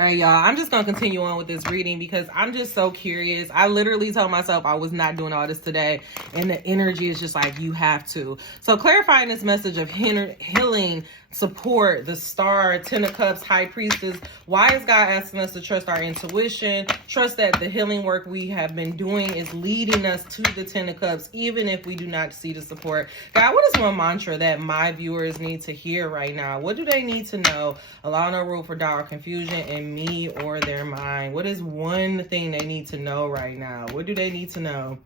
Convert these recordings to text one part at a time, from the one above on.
All right, y'all, I'm just going to continue on with this reading because I'm just so curious. I literally told myself I was not doing all this today, and the energy is just like, you have to. So clarifying this message of healing, support, the star, 10 of cups, high priestess. Why is God asking us to trust our intuition? Trust that the healing work we have been doing is leading us to the 10 of cups, even if we do not see the support. God, what is one mantra that my viewers need to hear right now? What do they need to know? Allow no room for doubt or confusion in me or their mind. What is one thing they need to know right now? What do they need to know?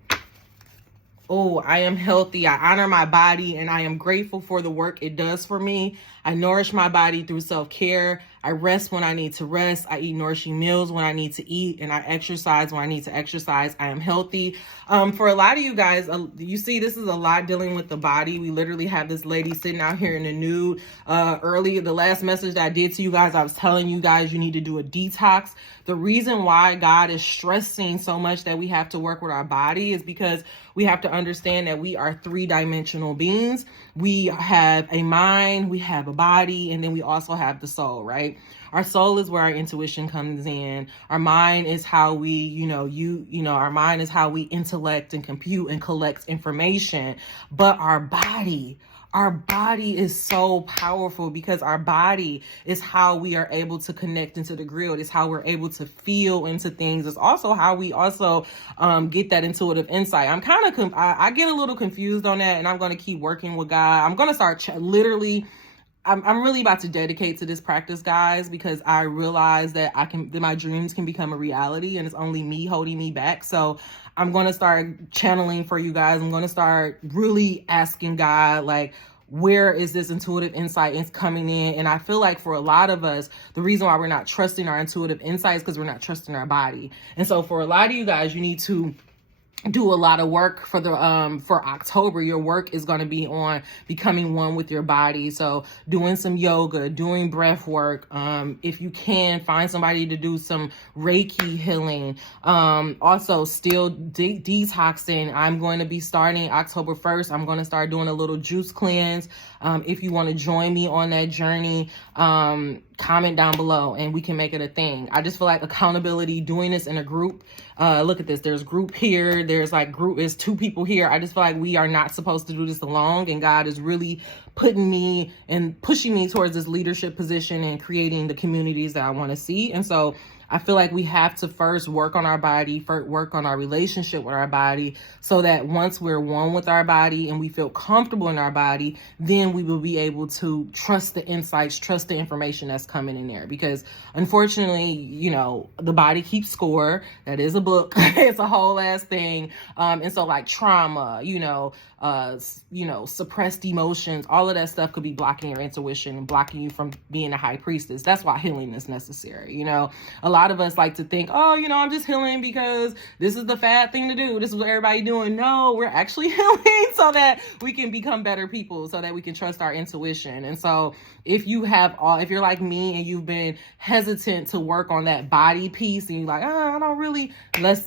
Oh, I am healthy. I honor my body and I am grateful for the work it does for me. I nourish my body through self-care. I rest when I need to rest. I eat nourishing meals when I need to eat, and I exercise when I need to exercise. I am healthy. For a lot of you guys, you see, this is a lot dealing with the body. We literally have this lady sitting out here in the nude. Earlier, the last message that I did to you guys, I was telling you guys you need to do a detox. The reason why God is stressing so much that we have to work with our body is because we have to understand that we are three-dimensional beings. We have a mind, we have a body, and then we also have the soul, right? Our soul is where our intuition comes in. Our mind is how we, our mind is how we intellect and compute and collect information. But our body is so powerful because our body is how we are able to connect into the grid. It's how we're able to feel into things. It's also how we also get that intuitive insight. I'm kind of, I get a little confused on that, and I'm going to keep working with God. I'm going to start I'm really about to dedicate to this practice, guys, because I realize that that my dreams can become a reality, and it's only me holding me back. So I'm going to start channeling for you guys. I'm going to start really asking God, like, where is this intuitive insight coming in? And I feel like for a lot of us, the reason why we're not trusting our intuitive insight is because we're not trusting our body. And so for a lot of you guys, you need to do a lot of work for for October. Your work is going to be on becoming one with your body. So doing some yoga, doing breath work. If you can, find somebody to do some Reiki healing. Also still detoxing. I'm going to be starting October 1st. I'm going to start doing a little juice cleanse. If you want to join me on that journey, comment down below and we can make it a thing. I just feel like accountability, doing this in a group. Look at this. There's group here. There's two people here. I just feel like we are not supposed to do this alone. And God is really putting me and pushing me towards this leadership position and creating the communities that I want to see. And so I feel like we have to first work on our body, first work on our relationship with our body, so that once we're one with our body and we feel comfortable in our body, then we will be able to trust the insights, trust the information that's coming in there. Because unfortunately, the body keeps score. That is a book. It's a whole ass thing. And so like trauma, suppressed emotions, all of that stuff could be blocking your intuition and blocking you from being a high priestess. That's why healing is necessary. A lot of us like to think, I'm just healing because this is the fad thing to do. This is what everybody doing. No, we're actually healing so that we can become better people, so that we can trust our intuition. And so if you're like me and you've been hesitant to work on that body piece and you're like, I don't really,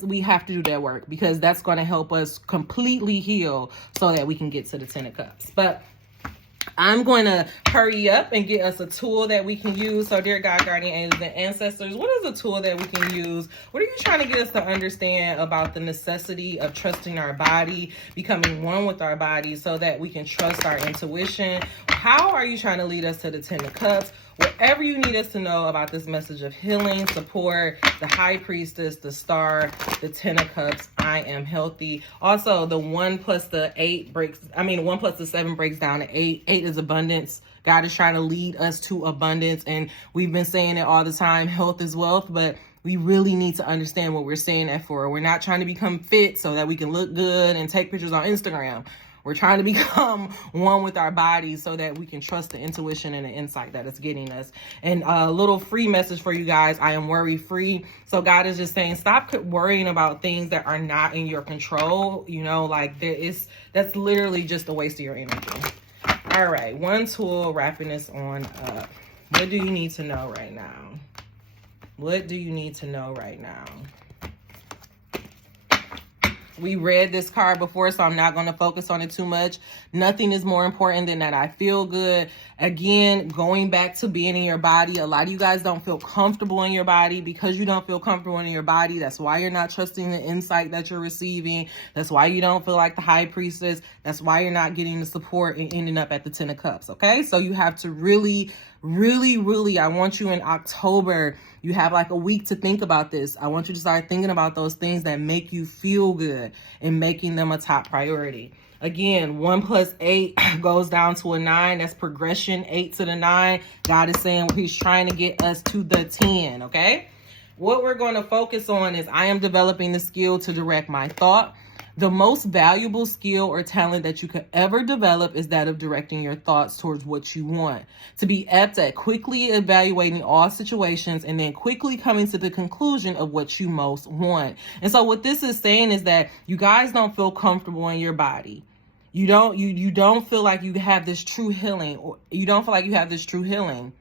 we have to do that work, because that's going to help us completely heal so that we can get to the 10 of cups. But I'm going to hurry up and get us a tool that we can use. So dear God, guardian angels, and ancestors, what is a tool that we can use? What are you trying to get us to understand about the necessity of trusting our body, becoming one with our body so that we can trust our intuition? How are you trying to lead us to the 10 of cups? Whatever you need us to know about this message of healing, support, the high priestess, the star, the 10 of cups, I am healthy. Also, the 1 plus the 1 plus the 7 breaks down to 8. 8 is abundance. God is trying to lead us to abundance. And we've been saying it all the time, health is wealth, but we really need to understand what we're saying that for. We're not trying to become fit so that we can look good and take pictures on Instagram. We're trying to become one with our bodies so that we can trust the intuition and the insight that it's getting us. And a little free message for you guys. I am worry free. So God is just saying, stop worrying about things that are not in your control. That's literally just a waste of your energy. All right. One tool, wrapping this on up. What do you need to know right now? What do you need to know right now? We read this card before, so I'm not going to focus on it too much. Nothing is more important than that I feel good. Again, going back to being in your body. A lot of you guys don't feel comfortable in your body. Because you don't feel comfortable in your body, that's why you're not trusting the insight that you're receiving. That's why you don't feel like the high priestess. That's why you're not getting the support and ending up at the 10 of cups. Okay, so you have to really, I want you in October, you have like a week to think about this. I want you to start thinking about those things that make you feel good and making them a top priority. Again, 1 + 8 goes down to a 9. That's progression, 8 to the 9. God is saying he's trying to get us to the 10, okay? What we're going to focus on is I am developing the skill to direct my thought. The most valuable skill or talent that you could ever develop is that of directing your thoughts towards what you want. To be apt at quickly evaluating all situations and then quickly coming to the conclusion of what you most want. And so what this is saying is that you guys don't feel comfortable in your body. You don't feel like you have this true healing, or you don't feel like you have this true healing.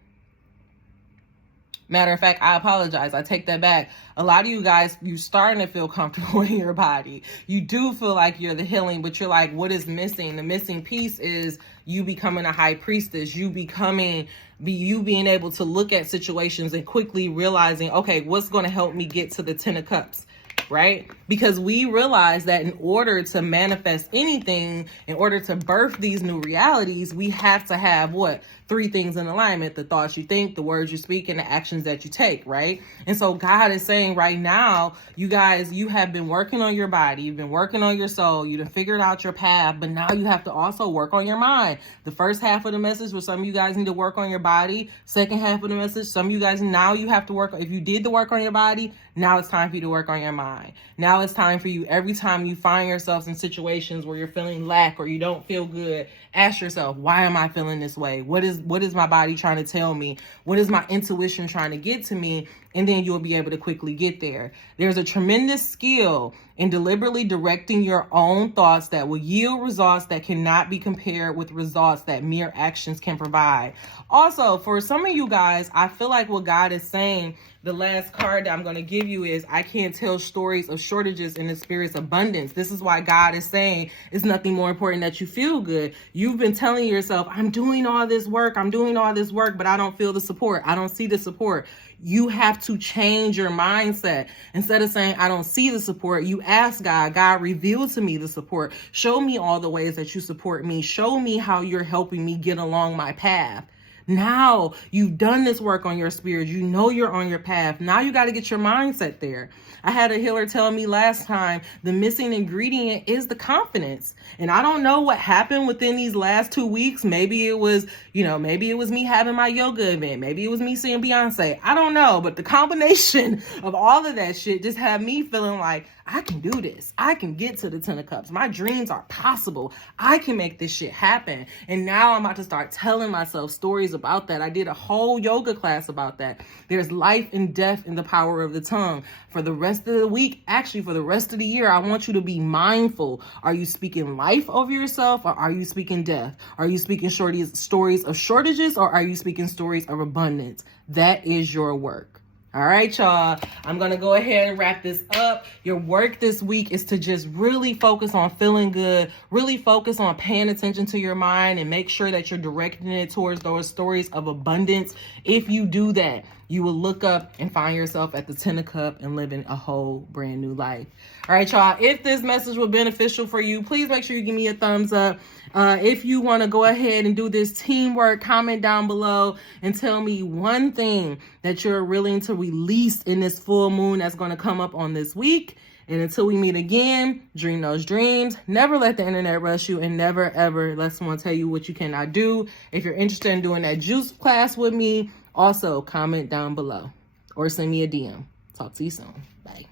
Matter of fact, I apologize. I take that back. A lot of you guys, you're starting to feel comfortable in your body. You do feel like you're the healing, but you're like, what is missing? The missing piece is you becoming a high priestess, you being able to look at situations and quickly realizing, okay, what's going to help me get to the 10 of cups? Right? Because we realize that in order to manifest anything, in order to birth these new realities, we have to have what? 3 things in alignment: the thoughts you think, the words you speak, and the actions that you take, right? And so God is saying right now, you guys, you have been working on your body, you've been working on your soul, you've figured out your path, but now you have to also work on your mind. The first half of the message was some of you guys need to work on your body. Second half of the message, some of you guys, now you have to work. If you did the work on your body, now it's time for you to work on your mind. Now it's time for you, every time you find yourselves in situations where you're feeling lack or you don't feel good, ask yourself, why am I feeling this way? What is my body trying to tell me? What is my intuition trying to get to me? And then you'll be able to quickly get there. There's a tremendous skill in deliberately directing your own thoughts that will yield results that cannot be compared with results that mere actions can provide. Also, for some of you guys, I feel like what God is saying, the last card that I'm going to give you is, I can't tell stories of shortages in the spirit's abundance. This is why God is saying it's nothing more important that you feel good. You've been telling yourself, I'm doing all this work, but I don't feel the support. I don't see the support. You have to change your mindset. Instead of saying, I don't see the support, you ask God, God, reveal to me the support. Show me all the ways that you support me. Show me how you're helping me get along my path. Now you've done this work on your spirit. You know you're on your path. Now you got to get your mindset there. I had a healer tell me last time, the missing ingredient is the confidence. And I don't know what happened within these last 2 weeks. Maybe it was, maybe it was me having my yoga event. Maybe it was me seeing Beyonce. I don't know. But the combination of all of that shit just had me feeling like, I can do this. I can get to the 10 of cups. My dreams are possible. I can make this shit happen. And now I'm about to start telling myself stories about that. I did a whole yoga class about that. There's life and death in the power of the tongue. For the rest of the week, actually for the rest of the year, I want you to be mindful. Are you speaking life over yourself, or are you speaking death? Are you speaking stories of shortages, or are you speaking stories of abundance? That is your work. All right, y'all, I'm going to go ahead and wrap this up. Your work this week is to just really focus on feeling good, really focus on paying attention to your mind, and make sure that you're directing it towards those stories of abundance. If you do that, you will look up and find yourself at the 10 of cup and living a whole brand new life. All right, y'all, if this message was beneficial for you, please make sure you give me a thumbs up. If you want to go ahead and do this teamwork, comment down below and tell me one thing that you're willing to release in this full moon that's going to come up on this week. And until we meet again, dream those dreams. Never let the internet rush you, and never, ever let someone tell you what you cannot do. If you're interested in doing that juice class with me, also comment down below or send me a DM. Talk to you soon. Bye.